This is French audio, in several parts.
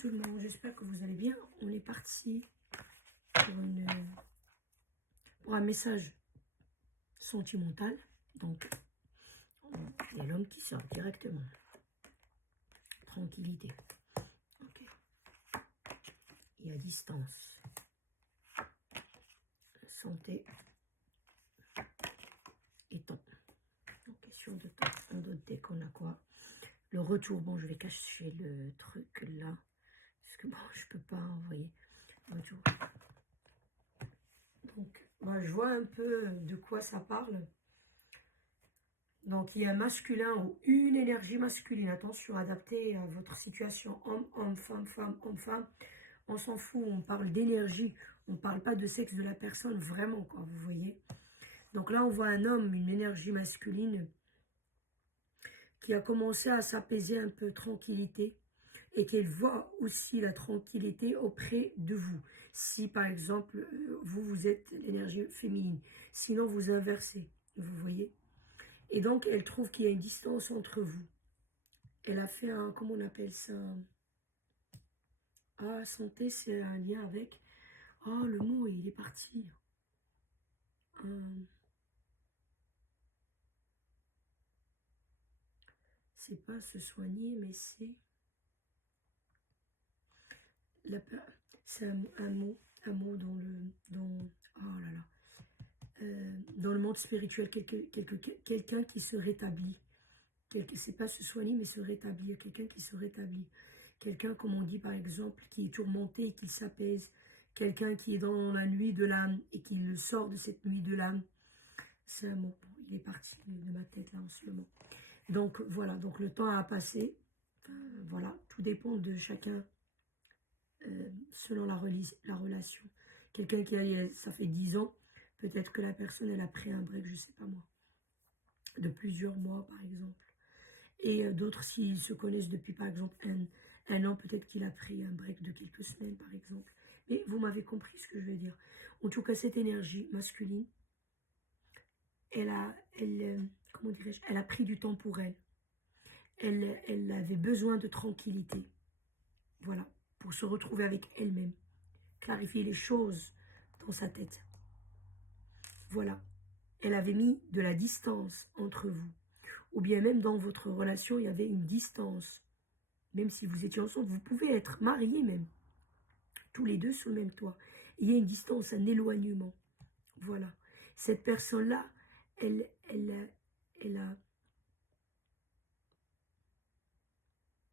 tout le monde, j'espère que vous allez bien. On est parti pour un message sentimental. Donc, il y a l'homme qui sort directement. Tranquillité. Ok. Et à distance. Santé. Et temps. Donc, question de temps. On doute dès qu'on a quoi. Le retour, bon, je vais cacher le truc là. Parce que bon, je peux pas envoyer. Retour. Donc, bah, je vois un peu de quoi ça parle. Donc, il y a un masculin ou une énergie masculine. Attention, adaptée à votre situation. Homme, homme, femme, femme, homme, femme. On s'en fout, on parle d'énergie. On ne parle pas de sexe de la personne, vraiment, quoi, vous voyez. Donc là, on voit un homme, une énergie masculine qui a commencé à s'apaiser un peu, tranquillité. Et qu'elle voit aussi la tranquillité auprès de vous. Si, par exemple, vous êtes l'énergie féminine. Sinon, vous inversez, vous voyez. Et donc, elle trouve qu'il y a une distance entre vous. Elle a fait un, comment on appelle ça? Ah, santé, c'est un lien avec... Ah, le mot, il est parti. C'est pas se soigner, mais c'est... C'est un mot dans le... oh là là. Dans le monde spirituel, quelqu'un qui se rétablit. C'est pas se soigner, mais se rétablir. Quelqu'un qui se rétablit. Quelqu'un, comme on dit par exemple, qui est tourmenté et qui s'apaise. Quelqu'un qui est dans la nuit de l'âme et qui le sort de cette nuit de l'âme. C'est un mot. Il est parti de ma tête là en ce moment. Donc voilà, donc le temps a passé. Voilà, tout dépend de chacun selon la relation. Quelqu'un qui a, ça fait 10 ans, peut-être que la personne, elle a pris un break, je sais pas moi, de plusieurs mois par exemple. Et d'autres, s'ils se connaissent depuis, par exemple, un an, peut-être qu'il a pris un break de quelques semaines, par exemple. Mais vous m'avez compris ce que je veux dire. En tout cas, cette énergie masculine, comment dirais-je, elle a pris du temps pour elle. Elle avait besoin de tranquillité. Voilà, pour se retrouver avec elle-même. Clarifier les choses dans sa tête. Voilà. Elle avait mis de la distance entre vous. Ou bien même dans votre relation, il y avait une distance. Même si vous étiez ensemble, vous pouvez être mariés même. Tous les deux sous le même toit. Il y a une distance, un éloignement. Voilà. Cette personne-là, elle a,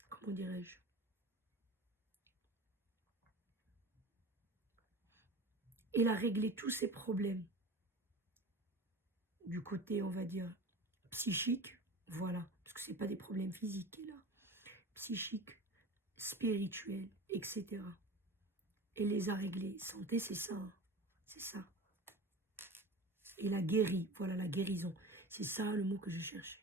comment dirais-je, elle a réglé tous ses problèmes. Du côté, on va dire, psychique. Voilà. Parce que ce n'est pas des problèmes physiques, là. Psychique, spirituel, etc. Elle les a réglés. Santé, c'est ça. Hein. C'est ça. Elle a guéri. Voilà, la guérison. C'est ça le mot que je cherchais.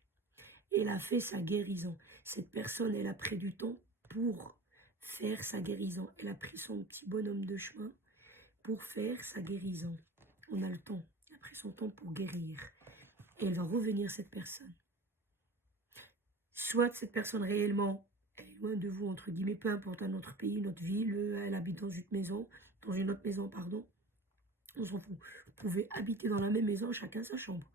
Elle a fait sa guérison. Cette personne, elle a pris du temps pour faire sa guérison. Elle a pris son petit bonhomme de chemin pour faire sa guérison. On a le temps. Elle a pris son temps pour guérir. Et elle va revenir, cette personne. Soit cette personne réellement, elle est loin de vous, entre guillemets, peu importe, un autre pays, notre ville, elle habite dans une autre maison, pardon. On s'en fout. Vous pouvez habiter dans la même maison, chacun sa chambre.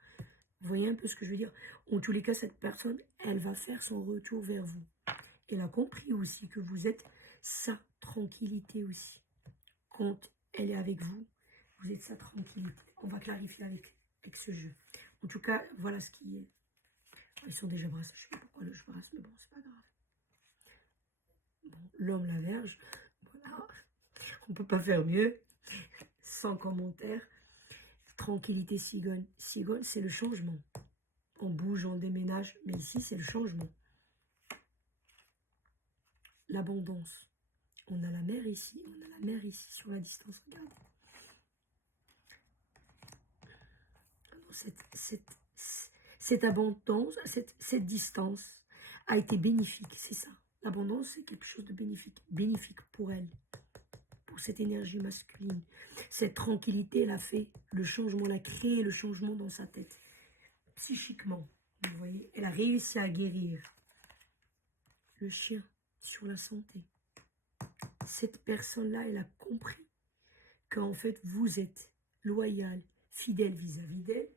Vous voyez un peu ce que je veux dire? En tous les cas, cette personne, elle va faire son retour vers vous. Elle a compris aussi que vous êtes sa tranquillité aussi. Quand elle est avec vous, vous êtes sa tranquillité. On va clarifier avec ce jeu. En tout cas, voilà ce qui est. Ils sont déjà brassés. Je ne sais pas pourquoi je brasse, mais bon, c'est pas grave. Bon, l'homme, la verge. Voilà. On ne peut pas faire mieux. Sans commentaire. Tranquillité cigogne. Cigogne, c'est le changement. On bouge, on déménage, mais ici, c'est le changement. L'abondance. On a la mer ici, on a la mer ici, sur la distance, regardez. Cette abondance, cette distance a été bénéfique, c'est ça. L'abondance, c'est quelque chose de bénéfique. Bénéfique pour elle, pour cette énergie masculine. Cette tranquillité, elle a fait le changement, elle a créé le changement dans sa tête. Psychiquement, vous voyez, elle a réussi à guérir. Le chien sur la santé. cette personne-là, elle a compris qu'en fait, vous êtes loyal, fidèle vis-à-vis d'elle.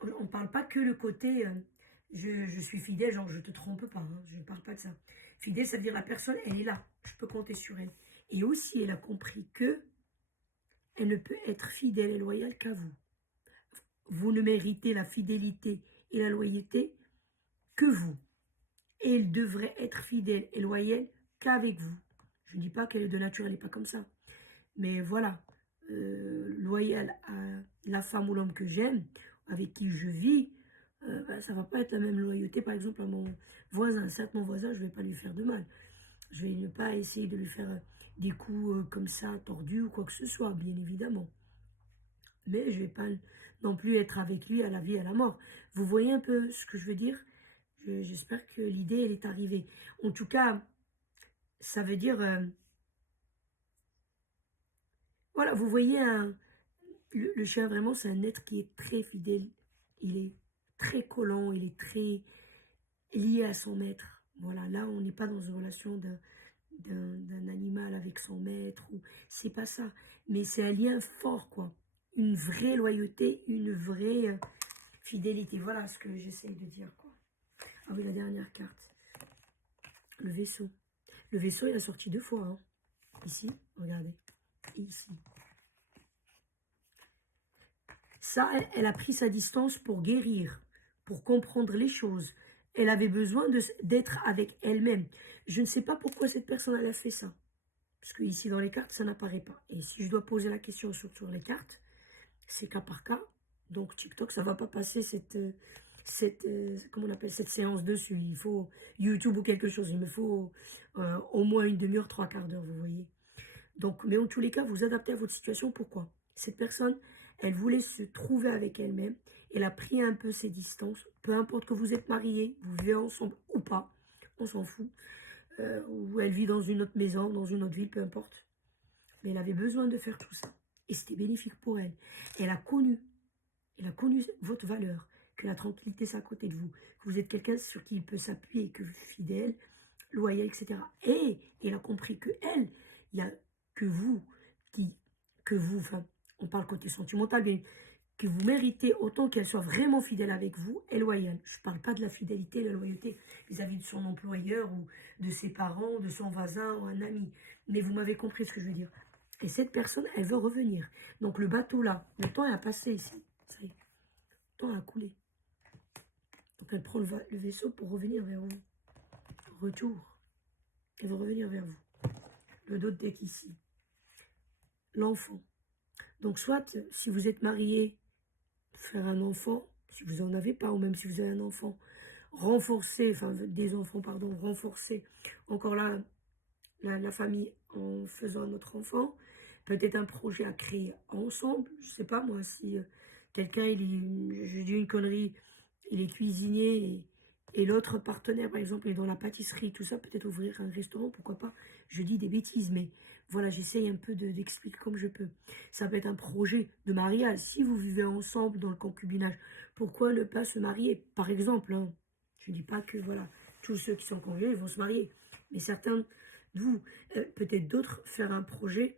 On ne parle pas que le côté je suis fidèle, genre je te trompe pas, hein, je ne parle pas de ça. Fidèle, ça veut dire la personne, elle est là, je peux compter sur elle. Et aussi, elle a compris que elle ne peut être fidèle et loyale qu'à vous. Vous ne méritez la fidélité et la loyauté que vous. Et elle devrait être fidèle et loyale qu'avec vous. Je ne dis pas qu'elle est de nature, elle n'est pas comme ça. Mais voilà, loyale à la femme ou l'homme que j'aime, avec qui je vis, ça ne va pas être la même loyauté, par exemple, à mon voisin. Certes, mon voisin, je ne vais pas lui faire de mal. Je vais ne pas essayer de lui faire des coups comme ça, tordus ou quoi que ce soit, bien évidemment. Mais je ne vais pas non plus être avec lui à la vie et à la mort. Vous voyez un peu ce que je veux dire? J'espère que l'idée, elle est arrivée. En tout cas, ça veut dire... voilà, vous voyez, le chien, vraiment, c'est un être qui est très fidèle. Il est très collant, il est très lié à son maître. Voilà, là, on n'est pas dans une relation d'un animal avec son maître. C'est pas ça. Mais c'est un lien fort, quoi. Une vraie loyauté, une vraie fidélité. Voilà ce que j'essaye de dire, quoi. Ah oui, la dernière carte. Le vaisseau. Le vaisseau, il a sorti 2 fois. Hein. Ici, regardez. Et ici. Ça, elle a pris sa distance pour guérir, pour comprendre les choses. Elle avait besoin d'être avec elle-même. Je ne sais pas pourquoi cette personne elle a fait ça. Parce que ici, dans les cartes, ça n'apparaît pas. Et si je dois poser la question sur les cartes, c'est cas par cas. Donc, TikTok, ça ne va pas passer comment on appelle, cette séance dessus. Il faut YouTube ou quelque chose. Il me faut au moins une demi-heure, 3/4 d'heure, vous voyez. Donc, mais en tous les cas, vous adaptez à votre situation. Pourquoi? Cette personne, elle voulait se trouver avec elle-même. Elle a pris un peu ses distances. Peu importe que vous êtes mariés, vous vivez ensemble ou pas, on s'en fout. Ou elle vit dans une autre maison, dans une autre ville, peu importe. Mais elle avait besoin de faire tout ça. Et c'était bénéfique pour elle. Elle a connu votre valeur, que la tranquillité c'est à côté de vous, que vous êtes quelqu'un sur qui il peut s'appuyer, que fidèle, loyal, etc. Et elle a compris que elle, il y a que vous, enfin, on parle côté sentimental, mais que vous méritez autant qu'elle soit vraiment fidèle avec vous et loyale. Je ne parle pas de la fidélité, de la loyauté vis-à-vis de son employeur ou de ses parents, de son voisin ou un ami. Mais vous m'avez compris ce que je veux dire. Et cette personne, elle veut revenir. Donc le bateau là, le temps a passé ici. Ça y est, le temps a coulé. Donc elle prend le vaisseau pour revenir vers vous. Retour. Elle veut revenir vers vous. Le dos de deck ici. L'enfant. Donc soit, si vous êtes marié, faire un enfant, si vous n'en avez pas, ou même si vous avez un enfant, renforcer, enfin des enfants, pardon, renforcer encore là la famille en faisant un autre enfant. Peut-être un projet à créer ensemble. Je ne sais pas moi, si quelqu'un, je dis une connerie, il est cuisinier et l'autre partenaire, par exemple, est dans la pâtisserie, tout ça, peut-être ouvrir un restaurant, pourquoi pas. Je dis des bêtises, mais voilà, j'essaye un peu d'expliquer comme je peux. Ça peut être un projet de mariage. Si vous vivez ensemble dans le concubinage, pourquoi ne pas se marier, par exemple, hein. Je ne dis pas que, voilà, tous ceux qui sont conviés vont se marier, mais certains de vous, peut-être d'autres, faire un projet,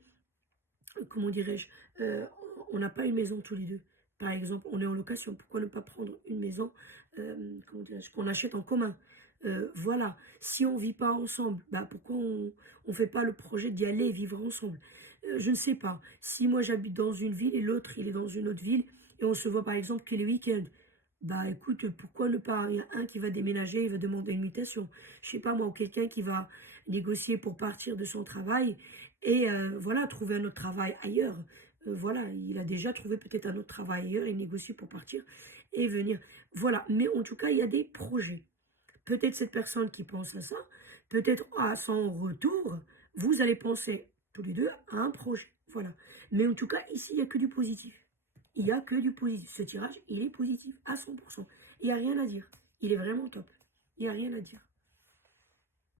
comment dirais-je, on n'a pas une maison tous les deux. Par exemple, on est en location. Pourquoi ne pas prendre une maison qu'on achète en commun? Voilà. Si on ne vit pas ensemble, bah, pourquoi on ne fait pas le projet d'y aller vivre ensemble? Je ne sais pas. Si moi j'habite dans une ville et l'autre il est dans une autre ville et on se voit par exemple que les week-ends, bah écoute, pourquoi ne pas? Il y a un qui va déménager, il va demander une mutation. Je sais pas moi, ou quelqu'un qui va négocier pour partir de son travail et voilà, trouver un autre travail ailleurs. Voilà, il a déjà trouvé peut-être un autre travail ailleurs et négocie pour partir et venir. Voilà, mais en tout cas, il y a des projets. Peut-être cette personne qui pense à ça, peut-être à son retour, vous allez penser tous les deux à un projet. Voilà. Mais en tout cas, ici, il n'y a que du positif. Il n'y a que du positif. Ce tirage, il est positif à 100%. Il n'y a rien à dire. Il est vraiment top. Il n'y a rien à dire.